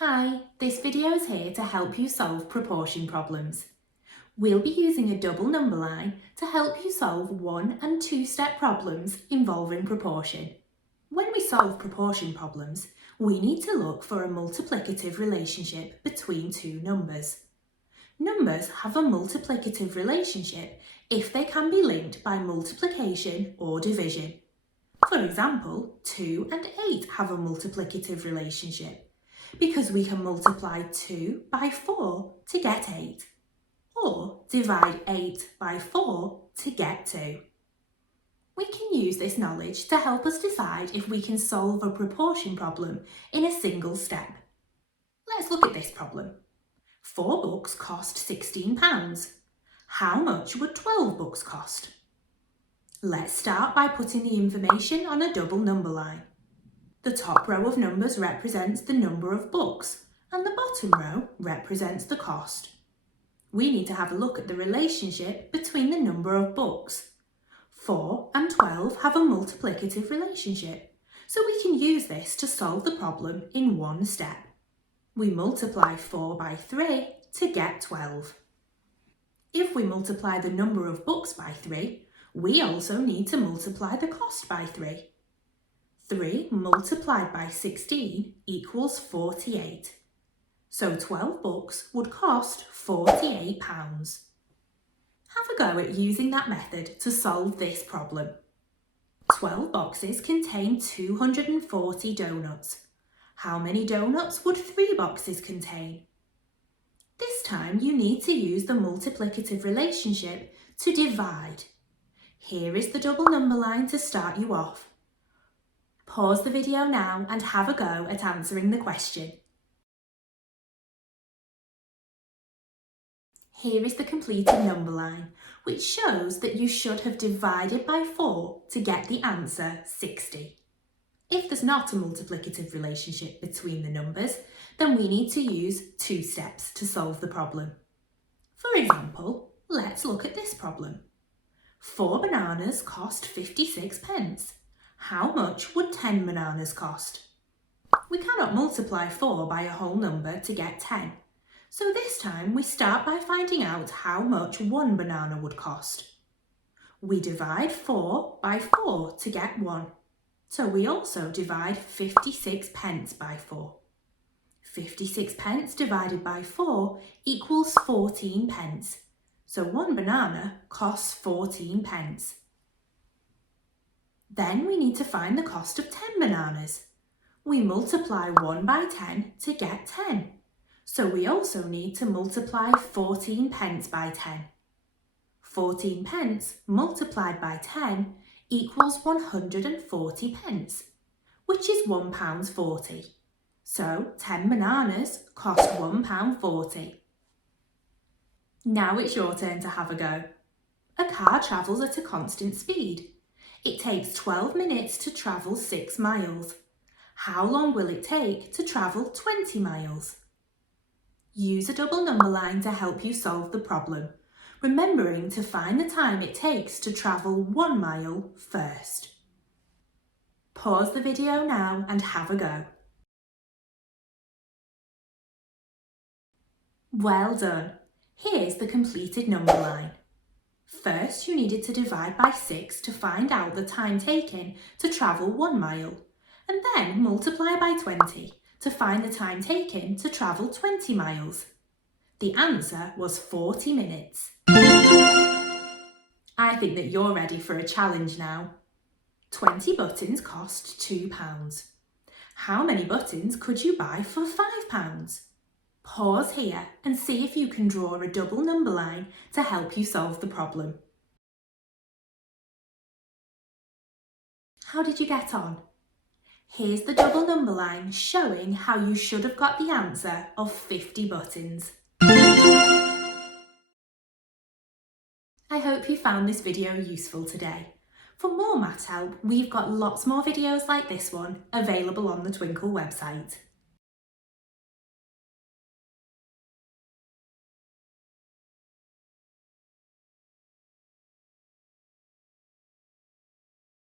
Hi, this video is here to help you solve proportion problems. We'll be using a double number line to help you solve 1- and 2-step problems involving proportion. When we solve proportion problems, we need to look for a multiplicative relationship between two numbers. Numbers have a multiplicative relationship if they can be linked by multiplication or division. For example, 2 and 8 have a multiplicative relationship, because we can multiply 2 by 4 to get 8, or divide 8 by 4 to get 2. We can use this knowledge to help us decide if we can solve a proportion problem in a single step. Let's look at this problem. 4 books cost £16. How much would 12 books cost? Let's start by putting the information on a double number line. The top row of numbers represents the number of books, and the bottom row represents the cost. We need to have a look at the relationship between the number of books. 4 and 12 have a multiplicative relationship, so we can use this to solve the problem in one step. We multiply 4 by 3 to get 12. If we multiply the number of books by 3, we also need to multiply the cost by 3. 3 multiplied by 16 equals 48. So 12 books would cost £48. Have a go at using that method to solve this problem. 12 boxes contain 240 donuts. How many donuts would 3 boxes contain? This time you need to use the multiplicative relationship to divide. Here is the double number line to start you off. Pause the video now and have a go at answering the question. Here is the completed number line, which shows that you should have divided by 4 to get the answer 60. If there's not a multiplicative relationship between the numbers, then we need to use 2 steps to solve the problem. For example, let's look at this problem. 4 bananas cost 56p. How much would 10 bananas cost? We cannot multiply 4 by a whole number to get 10. So this time we start by finding out how much 1 banana would cost. We divide 4 by 4 to get 1. So we also divide 56p by 4. 56p divided by 4 equals 14p. So 1 banana costs 14p. Then we need to find the cost of 10 bananas. We multiply 1 by 10 to get 10. So we also need to multiply 14p by 10. 14p multiplied by 10 equals 140p, which is £1.40. So 10 bananas cost £1.40. Now it's your turn to have a go. A car travels at a constant speed. It takes 12 minutes to travel 6 miles. How long will it take to travel 20 miles? Use a double number line to help you solve the problem, remembering to find the time it takes to travel 1 mile first. Pause the video now and have a go. Well done. Here's the completed number line. First, you needed to divide by 6 to find out the time taken to travel 1 mile, and then multiply by 20 to find the time taken to travel 20 miles. The answer was 40 minutes. I think that you're ready for a challenge now. 20 buttons cost £2. How many buttons could you buy for £5? Pause here and see if you can draw a double number line to help you solve the problem. How did you get on? Here's the double number line showing how you should have got the answer of 50 buttons. I hope you found this video useful today. For more maths help, we've got lots more videos like this one available on the Twinkl website.